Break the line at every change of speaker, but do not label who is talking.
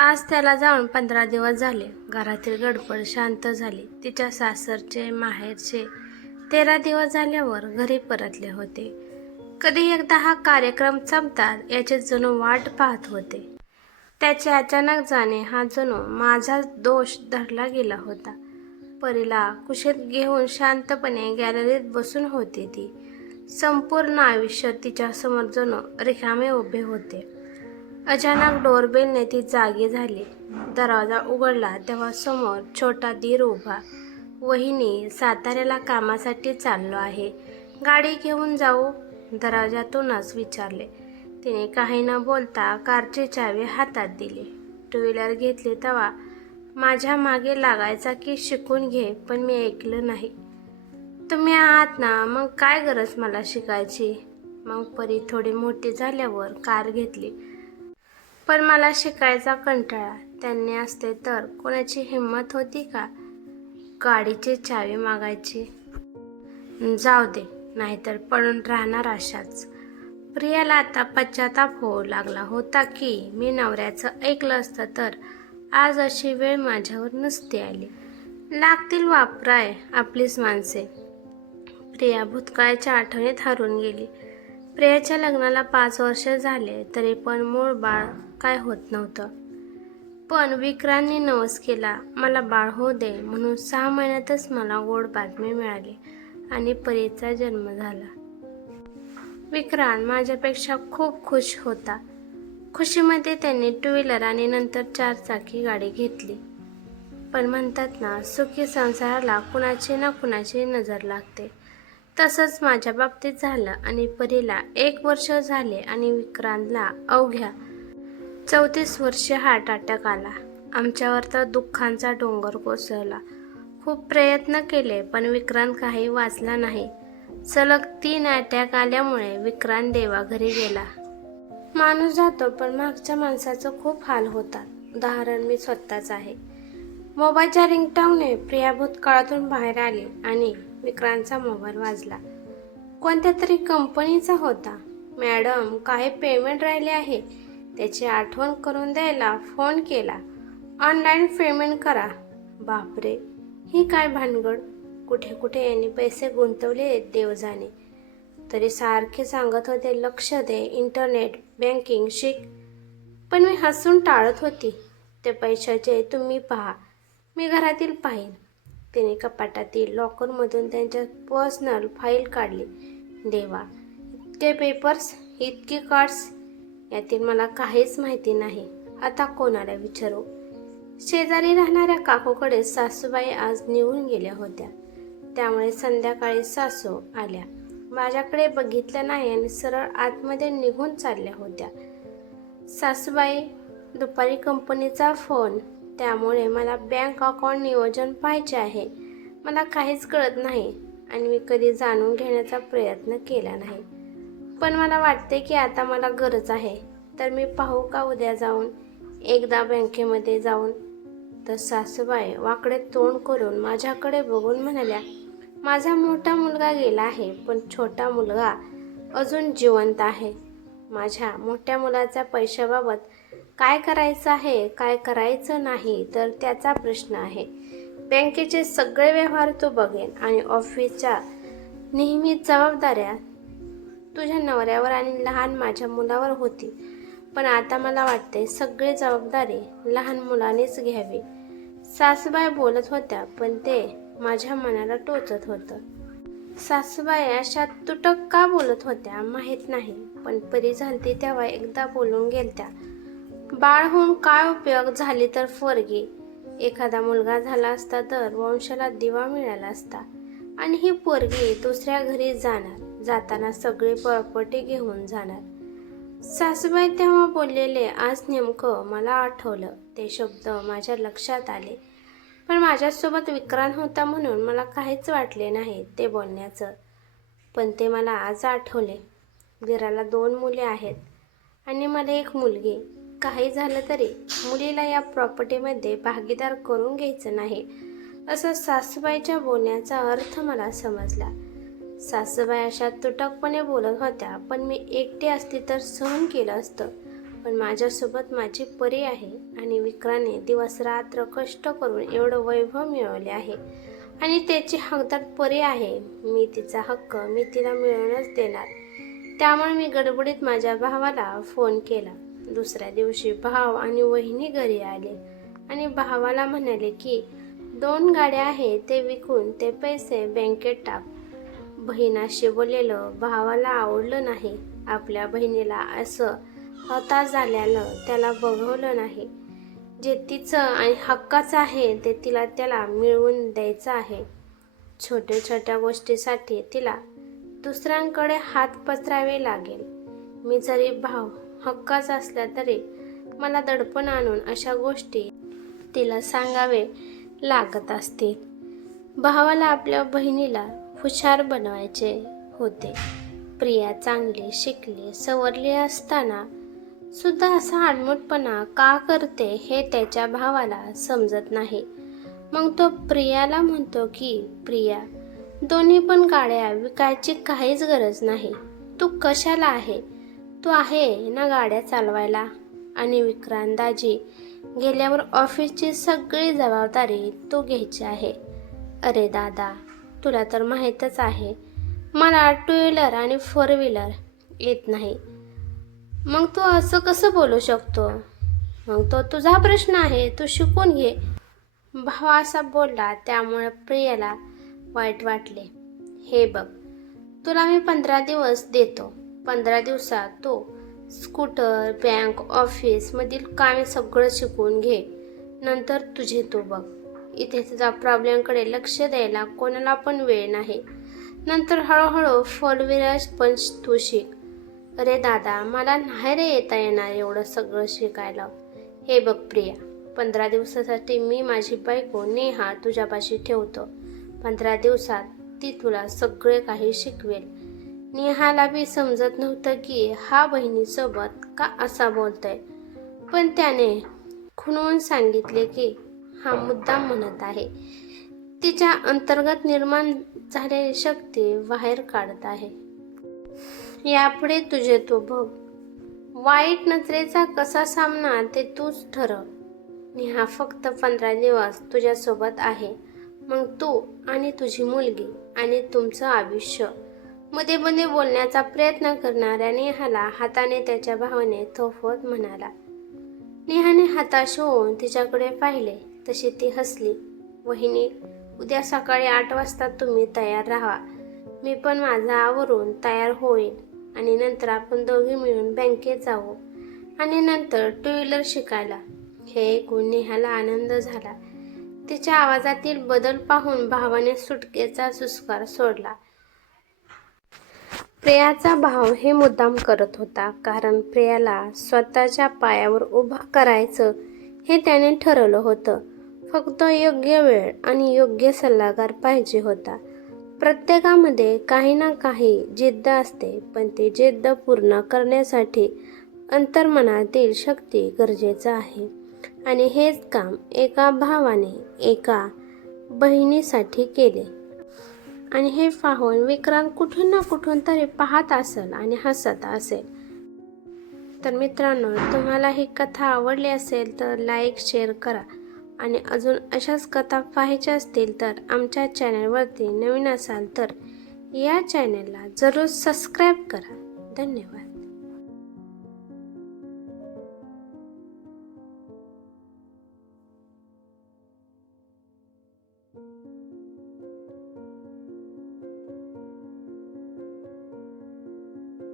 आज त्याला जाऊन पंधरा दिवस झाले. घरातील गडबड शांत झाली. तिच्या सासरचे माहेरचे तेरा दिवस झाल्यावर घरी परतले होते. कधी एकदा हा कार्यक्रम संपतात याची जणू वाट पाहत होते. त्याचे अचानक जाणे हा जणू माझा दोष धरला गेला होता. परीला कुशीत घेऊन शांतपणे गॅलरीत बसून होती ती. संपूर्ण आयुष्य तिच्यासमोर जणू रिकामे उभे होते. अचानक डोरबेलने ती जागी झाली. दरवाजा उघडला तेव्हा समोर छोटा दीर उभा. वहिनी साताऱ्याला कामासाठी चाललो आहे. गाडी घेऊन जाऊ? दरवाजातूनच विचारले. तिने काही न बोलता कारची चावी हातात दिली. टू व्हीलर घेतली तेव्हा माझ्या मागे लागायचा की शिकून घे पण मी ऐकलं नाही. तुम्ही आहात ना मग काय गरज मला शिकायची? मग परी थोडी मोठी झाल्यावर कार घेतली. पण मला शिकायचा कंटाळा. त्यांनी असते तर कोणाची हिंमत होती का? गाडीची चावी मागायची. जाऊ दे नाहीतर पडून राहणार अशाच. प्रियाला आता पश्चाताप होऊ लागला होता की मी नवऱ्याचं ऐकलं असतं तर आज अशी वेळ माझ्यावर नसती आली. लागतील वापराय आपलीच माणसे. प्रिया भूतकाळाच्या आठवणीत हरून गेली. प्रियाच्या लग्नाला पाच वर्ष झाले तरी पण मूळ बाळ काय होत नव्हतं. पण विक्रांनी नवस केला मला बाळ होऊ दे म्हणून सहा महिन्यातच मला गोड बातमी मिळाली आणि परीचा जन्म झाला. विक्रांत माझ्यापेक्षा खूप खुश होता. खुशीमध्ये त्यांनी टू व्हीलर आणि नंतर चार चाकी गाडी घेतली. पण म्हणतात ना सुखी संसाराला कुणाची ना कुणाची नजर लागते. तसंच माझ्या बाबतीत झालं आणि परीला एक वर्ष झाले आणि विक्रांतला अवघ्या चौतीस वर्षे हार्ट अटॅक आला. आमच्यावर तर दुःखांचा डोंगर कोसळला. खूप प्रयत्न केले पण विक्रांत काही वाचला नाही. सलग तीन अटॅक आल्यामुळे विक्रांत देवाघरी गेला. माणूस जातो पण मागच्या माणसाचं खूप हाल होतात. उदाहरण मी स्वतःच आहे. मोबाईलच्या रिंगटाऊनने प्रिया भूतकाळातून बाहेर आली आणि विक्रांतचा मोबाईल वाजला. कोणत्या तरी कंपनीचा होता. मॅडम काही पेमेंट राहिले आहे. त्याची आठवण करून द्यायला फोन केला. ऑनलाईन पेमेंट करा. बापरे ही काय भानगड? कुठे कुठे यांनी पैसे गुंतवले देवजाने. तरी सारखे सांगत होते लक्ष दे इंटरनेट बँकिंग शिक. पण मी हसून टाळत होती. ते पैशाचे तुम्ही पहा. मी घरातील पाहीन. तिने कपाटातील लॉकरमधून त्यांच्या पर्सनल फाईल काढली. देवा इतके पेपर्स इतकी कार्ड्स यातील मला काहीच माहिती नाही. आता कोणाला विचारू? शेजारी राहणाऱ्या काकूकडे सासूबाई आज निघून गेल्या होत्या. त्यामुळे संध्याकाळी सासू आल्या. माझ्याकडे बघितलं नाही आणि सरळ आतमध्ये निघून चालल्या होत्या. सासूबाई दुपारी कंपनीचा फोन त्यामुळे मला बँक अकाउंट नियोजन पाहिजे आहे. मला काहीच कळत नाही आणि मी कधी जाणून घेण्याचा प्रयत्न केला नाही. पण मला वाटते की आता मला गरज आहे. तर मी पाहू का उद्या जाऊन एकदा बँकेमध्ये जाऊन. तर सासूबाई वाकडे तोंड करून माझ्याकडे बघून म्हणाल्या माझा मोठा मुलगा गेला आहे पण छोटा मुलगा अजून जिवंत आहे. माझ्या मोठ्या मुलाच्या पैशाबाबत काय करायचं आहे काय करायचं नाही तर त्याचा प्रश्न आहे. बँकेचे सगळे व्यवहार तो बघेन आणि ऑफिसच्या नेहमी जबाबदाऱ्या तुझ्या नवऱ्यावर आणि लहान माझ्या मुलावर होती पण आता मला वाटते सगळी जबाबदारी लहान मुलानेच घ्यावी. सासूबाई बोलत होत्या पण ते माझ्या मनाला टोचत होतं. सासूबाई अशा तुटक का बोलत होत्या. माहीत नाही पण परी झालती तेव्हा एकदा बोलून गेलत्या. बाळ होऊन काय उपयोग? झाली तर पोरगी. एखादा मुलगा झाला असता तर वंशाला दिवा मिळाला असता. आणि ही पोरगी दुसऱ्या घरी जाणार. जाताना सगळी पळपटी घेऊन जाणार. सासूबाई तेव्हा बोललेले आज नेमकं मला आठवलं. ते शब्द माझ्या लक्षात आले. पण माझ्यासोबत विक्रांत होता म्हणून मला काहीच वाटले नाही ते बोलण्याचं. पण ते मला आज आठवले. विराला दोन मुले आहेत आणि मला एक मुलगी. काही झालं तरी मुलीला या प्रॉपर्टीमध्ये भागीदार करून घ्यायचं नाही असं सासूबाईच्या बोलण्याचा अर्थ मला समजला. सासूबाई अशा तुटकपणे बोलत होत्या पण मी एकटी असती तर सहन केलं असतं. पण माझ्यासोबत माझी परी आहे आणि विक्राने दिवस रात्र कष्ट करून एवढं वैभव मिळवले आहे. आणि त्याची हकदार परी आहे. मी तिचा हक्क मी तिला मिळवूनच देणार. त्यामुळे मी गडबडीत माझ्या भावाला फोन केला. दुसऱ्या दिवशी भाव आणि वहिनी घरी आले आणि भावाला म्हणाले की दोन गाड्या आहेत ते विकून ते पैसे बँकेत टाक. बहिणाशी बोललेलं भावाला आवडलं नाही. आपल्या बहिणीला असं हताश झाल्यानं त्याला बघवलं नाही. जे तिचं आणि हक्काचं आहे ते तिला त्याला मिळवून द्यायचं आहे. छोट्या छोट्या गोष्टीसाठी तिला दुसऱ्यांकडे हात पसरावे लागेल. मी जरी भाव हक्काचा असला तरी मला दडपण आणून अशा गोष्टी तिला सांगावे लागत असतील. भावाला आपल्या बहिणीला हुशार बनवायचे होते. प्रिया चांगली शिकली सवरली असताना सुद्धा असा आडमुटपणा का करते हे त्याच्या भावाला समजत नाही. मग तो प्रियाला म्हणतो की प्रिया दोन्ही पण गाड्या विकायची काहीच गरज नाही. तू कशाला आहे? तू आहे ना गाड्या चालवायला. आणि विक्रांताजी गेल्यावर ऑफिसची सगळी जबाबदारी तू घ्यायची आहे. अरे दादा तुला तर माहीतच आहे. मला टू व्हीलर आणि फोर व्हीलर येत नाही. मग तू असं कसं बोलू शकतो? मग तो तुझा प्रश्न आहे तू शिकून घे. भावा असा बोलला त्यामुळे प्रियाला वाईट वाटले. हे बघ तुला मी पंधरा दिवस देतो. पंधरा दिवसात तू स्कूटर बँक ऑफिसमधील कामे सगळं शिकून घे. नंतर तुझे तू बघ. इथे तुझा प्रॉब्लेमकडे लक्ष द्यायला कोणाला पण वेळ नाही. नंतर हळूहळू फोर व्हीलर पण तू शिक. अरे दादा मला नाही रे येता येणार एवढं सगळं शिकायला. हे बघ प्रिया पंधरा दिवसासाठी मी माझी बायको नेहा तुझ्यापाशी ठेवतो. पंधरा दिवसात ती तुला सगळे काही शिकवेल. नेहाला बी समजत नव्हतं की हा बहिणीसोबत का असा बोलतोय. पण त्याने खुणवून सांगितले की हा मुद्दा म्हणत आहे. तिच्या अंतर्गत निर्माण झालेली शक्ती बाहेर काढत आहे. यापुढे तुझे तो बघ. वाईट नजरेचा कसा सामना ते तूच ठरव. नेहा फक्त पंधरा दिवस तुझ्यासोबत आहे. मग तू आणि तुझी मुलगी आणि तुमचं आयुष्य. मध्ये मध्ये बोलण्याचा प्रयत्न करणाऱ्या नेहाला हाताने त्याच्या भावाने थोपवत म्हणाला. नेहाने हाताश होऊन तिच्याकडे पाहिले. तशी ती हसली. वहिनी उद्या सकाळी आठ वाजता तुम्ही तयार राहा. मी पण माझा आवरून तयार होईल आणि नंतर आपण दोघे मिळून बँकेत जाऊ आणि नंतर टू व्हीलर शिकायला. हे ऐकून नेहाला आनंद झाला. तिच्या आवाजातील बदल पाहून भावाने सुटकेचा सुस्कार सोडला. प्रियाचा भाव हे मुद्दाम करत होता कारण प्रियाला स्वतःच्या पायावर उभा करायचं हे त्याने ठरवलं होतं. फक्त योग्य वेळ आणि योग्य सल्लागार पाहिजे होता. प्रत्येकामध्ये काही ना काही जिद्द असते पण ती जिद्द पूर्ण करण्यासाठी अंतर्मनातील शक्ती गरजेचं आहे. आणि हेच काम एका भावाने एका बहिणीसाठी केले. आणि हे पाहून विक्रांत कुठून ना कुठून तरी पाहत असेल आणि हसत असेल. तर मित्रांनो तुम्हाला ही कथा आवडली असेल तर लाईक शेअर करा. आणि अजून अशाच कथा पाहायच्या असतील तर आमच्या चॅनलवरती नवीन असाल तर या चॅनलला जरूर सबस्क्राईब करा. धन्यवाद.